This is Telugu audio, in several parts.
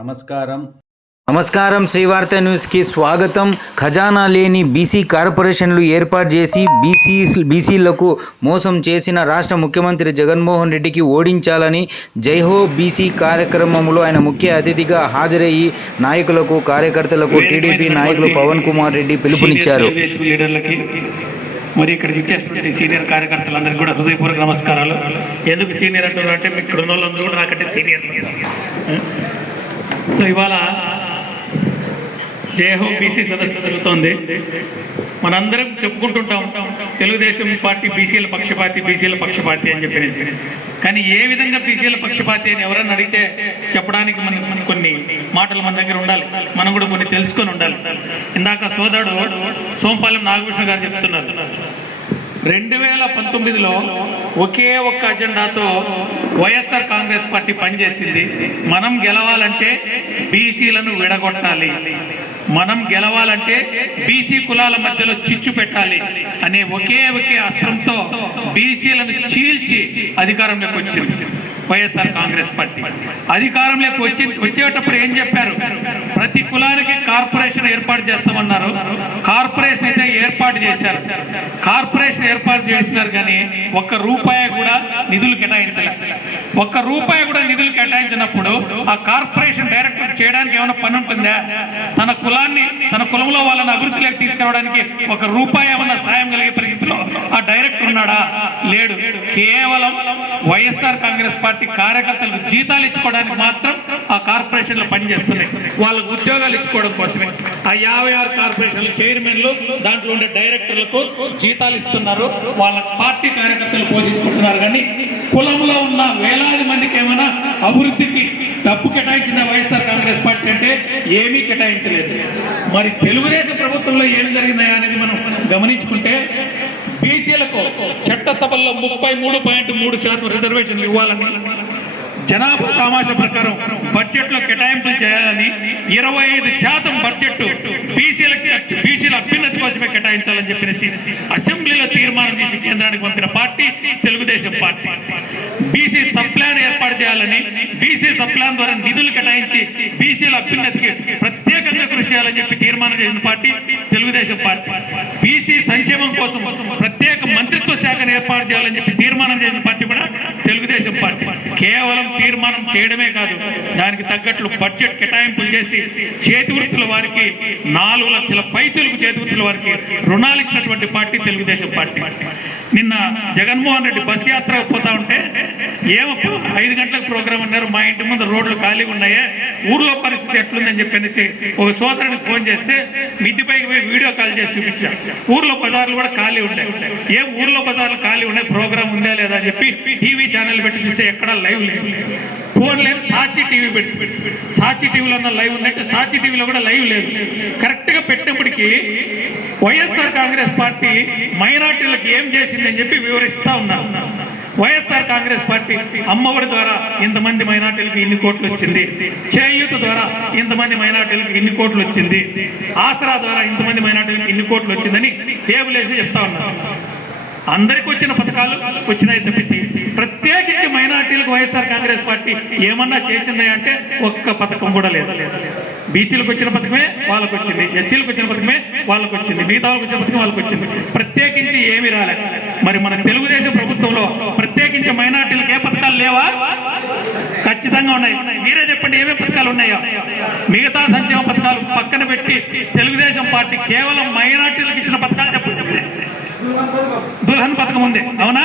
నమస్కారం. శ్రీవార్త న్యూస్కి స్వాగతం. ఖజానా లేని బీసీ కార్పొరేషన్లు ఏర్పాటు చేసి బీసీలకు మోసం చేసిన రాష్ట్ర ముఖ్యమంత్రి జగన్మోహన్ రెడ్డికి ఓడించాలని జైహో బీసీ కార్యక్రమంలో ఆయన ముఖ్య అతిథిగా హాజరయ్యి నాయకులకు, కార్యకర్తలకు టీడీపీ నాయకులు పవన్ కుమార్ రెడ్డి పిలుపునిచ్చారు. మరి ఇక్కడ విచ్చేస్తున్న సీనియర్ కార్యకర్తలందరికీ కూడా హృదయపూర్వక నమస్కారాలు. ఎందుకు సీనియర్ అంటున్నారు అంటే మీకు ఇక్కడ ఉన్న వాళ్ళందరూ కూడా నాకంటే సీనియర్. సో ఇవాళ జైహో బీసీ సదస్సు జరుగుతోంది. మనందరం చెప్పుకుంటుంటాం తెలుగుదేశం పార్టీ బీసీల పక్షపాతి అని చెప్పేసి. కానీ ఏ విధంగా బీసీల పక్షపాతి అని ఎవరన్నా అడిగితే చెప్పడానికి మనకు కొన్ని మాటలు మన దగ్గర ఉండాలి, మనం కూడా కొన్ని తెలుసుకొని ఉండాలి. ఇందాక సోదరుడు సోంపాలెం నాగభూషణ్ గారు చెప్తున్నారు, 2019లో ఒకే ఒక్క అజెండాతో వైఎస్ఆర్ కాంగ్రెస్ పార్టీ పనిచేసింది. మనం గెలవాలంటే బీసీలను విడగొట్టాలి, మనం గెలవాలంటే బీసీ కులాల మధ్యలో చిచ్చు పెట్టాలి అనే ఒకే అస్త్రంతో బీసీలను చీల్చి అధికారంలోకి వచ్చింది వైఎస్ఆర్ కాంగ్రెస్ పార్టీ. అధికారంలోకి వచ్చేటప్పుడు ఏం చెప్పారు? ప్రతి కులానికి కార్పొరేషన్ ఏర్పాటు చేస్తామన్నారు. కార్పొరేషన్ అయితే ఏర్పాటు చేశారు. కార్పొరేషన్ ఏర్పాటు చేసినారు కానీ ₹1 కూడా నిధులు కేటాయించలేదు. ₹1 కూడా నిధులు కేటాయించినప్పుడు ఆ కార్పొరేషన్ డైరెక్టర్ చేయడానికి ఏమైనా పని ఉంటుందా? తన కులంలో వాళ్ళని అభివృద్ధిలోకి తీసుకురావడానికి ₹1 ఏమన్నా సాయం కలిగే పరిస్థితిలో ఆ డైరెక్టర్ ఉన్నాడా? లేడు. కేవలం వైఎస్ఆర్ కాంగ్రెస్ పార్టీ కార్యకర్తలకు జీతాలు ఇచ్చుకోవడానికి మాత్రం ఆ కార్పొరేషన్లు పనిచేస్తున్నాయి. వాళ్ళకు ఉద్యోగాలు ఇచ్చుకోవడం కోసమే ఆ 56 కార్పొరేషన్లు చైర్మన్లు, దాంట్లో ఉండే డైరెక్టర్లకు జీతాలు ఇస్తున్నారు. వాళ్ళ పార్టీ కార్యకర్తలు పోషించుకుంటున్నారు. కానీ కులంలో ఉన్న వేలాది మందికి ఏమైనా అభివృద్ధికి డబ్బు కేటాయించిన వైఎస్ఆర్ కాంగ్రెస్ పార్టీ అంటే ఏమీ కేటాయించలేదు. మరి తెలుగుదేశం ప్రభుత్వంలో ఏమి జరిగిందా అనేది మనం గమనించుకుంటే, బీసీలకు చట్టసభల్లో 33.3% రిజర్వేషన్లు ఇవ్వాలని, జనాభా తమాషా ప్రకారం బడ్జెట్లో కేటాయింపులు చేయాలని, 25% బడ్జెట్ బీసీల అభ్యున్నతి కోసమే కేటాయించాలని చెప్పేసి అసెంబ్లీలో తీర్మానం చేసి కేంద్రానికి పంపిన party Telugu Desam party. BC sub plan ఏర్పాటు చేయాలని, బీసీ సబ్ ప్లాన్ ద్వారా నిధులు కేటాయించి బీసీల అభ్యున్నతికి ప్రత్యేకంగా కృషి చేయాలని చెప్పి తీర్మానం చేసిన పార్టీ తెలుగుదేశం పార్టీ. బీసీ సంక్షేమం కోసం ప్రత్యేక మంత్రిత్వ శాఖను ఏర్పాటు చేయాలని చెప్పి తీర్మానం చేసిన పార్టీ కూడా తెలుగుదేశం పార్టీ. కేవలం తీర్మానం చేయడమే కాదు, దానికి తగ్గట్లు బడ్జెట్ కేటాయింపులు చేసి చేతి వృత్తుల వారికి 4 లక్షల పైచలకు చేతి వృత్తుల వారికి రుణాలు ఇచ్చినటువంటి పార్టీ తెలుగుదేశం పార్టీ. నిన్న జగన్మోహన్ రెడ్డి బస్ యాత్ర పోతా ఉంటే, ఏమో 5 గంటలకు ప్రోగ్రాం అన్నారు, మా ఇంటి ముందు రోడ్లు ఖాళీగా ఉన్నాయే, ఊర్లో పరిస్థితి ఎట్లుందని చెప్పేసి ఒక సోదరునికి ఫోన్ చేస్తే మిద్దిపైకి పోయి వీడియో కాల్ చేసి చూపించారు. ఊర్లో బజార్లు కూడా ఖాళీ ఉన్నాయి. ఏం ఊర్లో బజార్లు ఖాళీ ఉన్నాయి, ప్రోగ్రాం ఉందా లేదా అని చెప్పి టీవీ ఛానల్ పెట్టి చూస్తే ఎక్కడా లైవ్ లేదు. ఫోన్ లేదు, సాక్షి టీవీ పెట్టి, సాక్షి టీవీలో ఉన్న లైవ్ ఉన్నట్టు సాక్షి టీవీలో కూడా లైవ్ లేదు. కరెక్ట్గా పెట్టినప్పటికీ వైఎస్ఆర్ కాంగ్రెస్ పార్టీ మైనార్టీలకు ఏం చేసిందని చెప్పి వివరిస్తూ ఉన్నారు. వైఎస్ఆర్ కాంగ్రెస్ పార్టీ అమ్మఒడి ద్వారా ఇంతమంది మైనార్టీలకు ఇన్ని కోట్లు వచ్చింది, చేయూత ద్వారా ఇంతమంది మైనార్టీలకు ఇన్ని కోట్లు వచ్చింది, ఆసరా ద్వారా ఇంతమంది మైనార్టీలకు ఇన్ని కోట్లు వచ్చిందని టేబుల్ వేసి చెప్తా ఉన్నారు. అందరికి వచ్చిన పథకాలు వచ్చినాయి తప్పితే ప్రత్యేకించి మైనార్టీలకు వైఎస్ఆర్ కాంగ్రెస్ పార్టీ ఏమన్నా చేసిందా అంటే ఒక్క పథకం కూడా లేదు. బీసీలకు వచ్చిన పథకమే వాళ్ళకు వచ్చింది, ఎస్సీలకు వచ్చిన పథకమే వాళ్ళకు వచ్చింది, మిగతా వాళ్ళకి వచ్చిన పథకం వాళ్ళకు వచ్చింది. ప్రత్యేకించి ఏమీ రాలేదు. మరి మన తెలుగుదేశం ప్రభుత్వంలో ప్రత్యేకించి మైనార్టీలకు ఏ పథకాలు లేవా? ఖచ్చితంగా ఉన్నాయి. మీరే చెప్పండి ఏమేమి పథకాలు ఉన్నాయో. మిగతా సంక్షేమ పథకాలు పక్కన పెట్టి తెలుగుదేశం పార్టీ కేవలం మైనార్టీలకు ఇచ్చిన పథకాలు చెప్పండి. దుల్హన్ పథకం ఉంది, అవునా?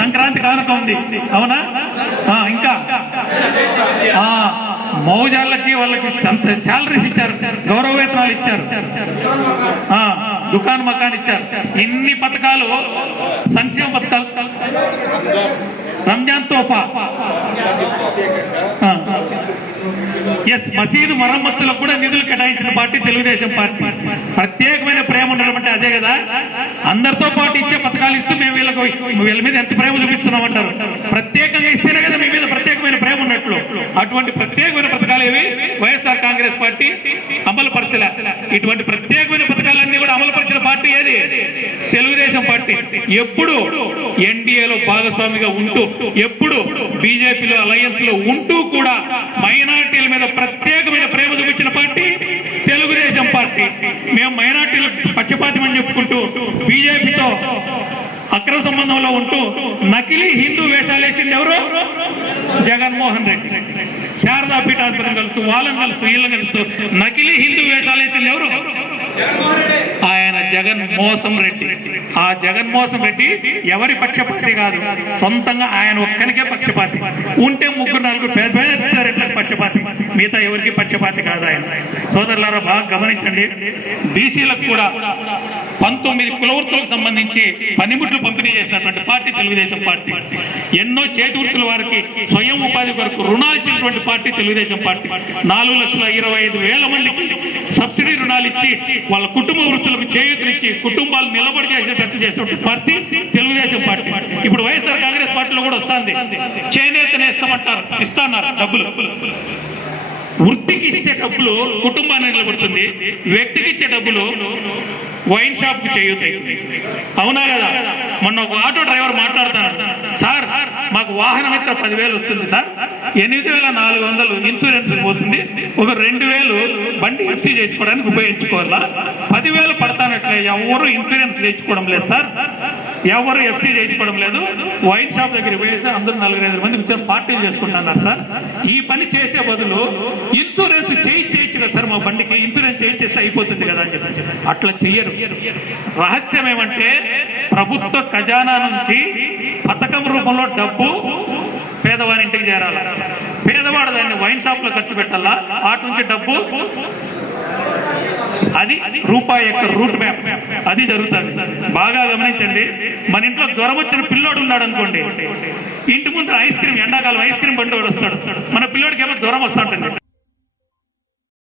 సంక్రాంతి కానుక ఉంది, అవునా? ఇంకా మౌజాళ్ళకి వాళ్ళకి శాలరీస్ ఇచ్చారు, గౌరవ వేతనాలు ఇచ్చారు, దుకాన్ మకాన్ ఇచ్చారు. ఇన్ని పథకాలు సంక్షేమ పథకాలు. రంజాన్ తోఫా, మసీదు మరమ్మతులకు కూడా నిధులు కేటాయించిన పార్టీ తెలుగుదేశం పార్టీ. ప్రత్యేకమైన ప్రేమ ఉండడం అంటే అదే కదా. అందరితో పాటు ఇచ్చే పథకాలు ఇస్తూ మేము వీళ్ళ మీద ఎంత ప్రేమ చూపిస్తున్నాం అంటారు. ప్రత్యేకంగా ఇస్తేనే కదా మీ మీద ప్రత్యేకమైన ప్రేమ ఉన్నట్లు. అటువంటి ప్రత్యేకమైన పథకాలు ఏవి వైఎస్ఆర్ కాంగ్రెస్ పార్టీ అమలు పరచలే. ఇటువంటి ప్రత్యేకమైన పథకాలన్నీ కూడా అమలు పరిచిన పార్టీ ఏది? తెలుగుదేశం పార్టీ. ఎప్పుడు ఎన్డీఏలో భాగస్వామిగా ఉంటూ, ఎప్పుడు బీజేపీలో అలయన్స్ లో ఉంటూ కూడా మైనార్టీల మీద ప్రత్యేకమైన ప్రేమ చూపించిన పార్టీ తెలుగుదేశం పార్టీ. మేము మైనార్టీల పక్షపాతం అని చెప్పుకుంటూ బీజేపీతో అక్రమ సంబంధంలో ఉంటూ నకిలీ హిందూ వేషాలు వేసింది ఎవరు? జగన్మోహన్ రెడ్డి. శారదా పీఠాధిపతిని కలుస్తూ వాళ్ళని కలుస్తూ వీళ్ళని కలుస్తూ నకిలీ హిందూ వేషాలు వేసింది ఎవరు? ఆయన జగన్మోహన్ రెడ్డి. ఆ జగన్మోహన్ రెడ్డి ఎవరి పక్షపాతి కాదు, సొంతంగా ఆయన ఒక్కరికే పక్షపాతి. ఉంటే ముగ్గురు నలుగురు పెద్ద రెడ్లకు పక్షపాతి, మిగతా ఎవరికి పక్షపాతి కాదు ఆయన. సోదరులారా బాగా గమనించండి, బీసీలకు కూడా 19 కులవృత్తులకు సంబంధించి పనిముట్లు పంపిణీ చేసినటువంటి పార్టీ తెలుగుదేశం పార్టీ. ఎన్నో చేతి వృత్తుల వారికి స్వయం ఉపాధి కొరకు రుణాలు ఇచ్చినటువంటి పార్టీ తెలుగుదేశం పార్టీ. 4,25,000 మందికి సబ్సిడీ రుణాలు ఇచ్చి వాళ్ళ కుటుంబ వృత్తులకు చేయూతనిచ్చి కుటుంబాలు నిలబడి చేసేటట్టు చేసినటువంటి పార్టీ తెలుగుదేశం పార్టీ. ఇప్పుడు వైఎస్ఆర్ కాంగ్రెస్ పార్టీలో కూడా వస్తుంది, చేనేత నేస్తామంటారు, ఇస్తున్నారు డబ్బులు. వృత్తికి ఇచ్చే డబ్బులు కుటుంబాన్ని నిలబడుతుంది, వ్యక్తికి ఇచ్చే డబ్బులు వైన్ షాప్ చేయూతుంది. అవునా కదా? మొన్న ఒక ఆటో డ్రైవర్ మాట్లాడుతున్నాడు, సార్ మాకు వాహన మిత్ర 10,000 వస్తుంది సార్, 8,400 ఇన్సూరెన్స్ పోతుంది, ఒక 2,000 బండి ఎఫ్సీ చేయించుకోవడానికి ఉపయోగించుకోవాలా, 10,000 పడతానట్లే, ఎవరు ఇన్సూరెన్స్ చేయించుకోవడం లేదు సార్, ఎవరు ఎఫ్సీ చేయించుకోవడం లేదు, వైన్ షాప్ దగ్గర పోయేసి అందరూ 4-5 మంది కూర్చొని పార్టీలు చేసుకుంటున్నారు సార్. ఈ పని చేసే బదులు ఇన్సూరెన్స్ చేయించు కదా సార్, మా బండికి ఇన్సూరెన్స్ చేయించేస్తే అయిపోతుంది కదా అని చెప్పి అట్లా చెయ్యరు. రహస్యం ఏమంటే ప్రభుత్వ ఖజానా నుంచి పథకం రూపంలో డబ్బు పేదవారి ఇంటికి చేరాల, పేదవాడు దాన్ని వైన్ షాప్ లో ఖర్చు పెట్టాలా, వాటి నుంచి డబ్బు అది రూపాయి యొక్క రూట్ మ్యాప్ అది జరుగుతుంది. బాగా గమనించండి, మన ఇంట్లో జ్వరం వచ్చిన పిల్లోడు ఉన్నాడు అనుకోండి, ఇంటి ముందు ఐస్ క్రీమ్, ఎండాకాలం ఐస్ క్రీమ్ బండి వస్తాడు, మన పిల్లోడికి ఏమో జ్వరం వస్తుంటుంది,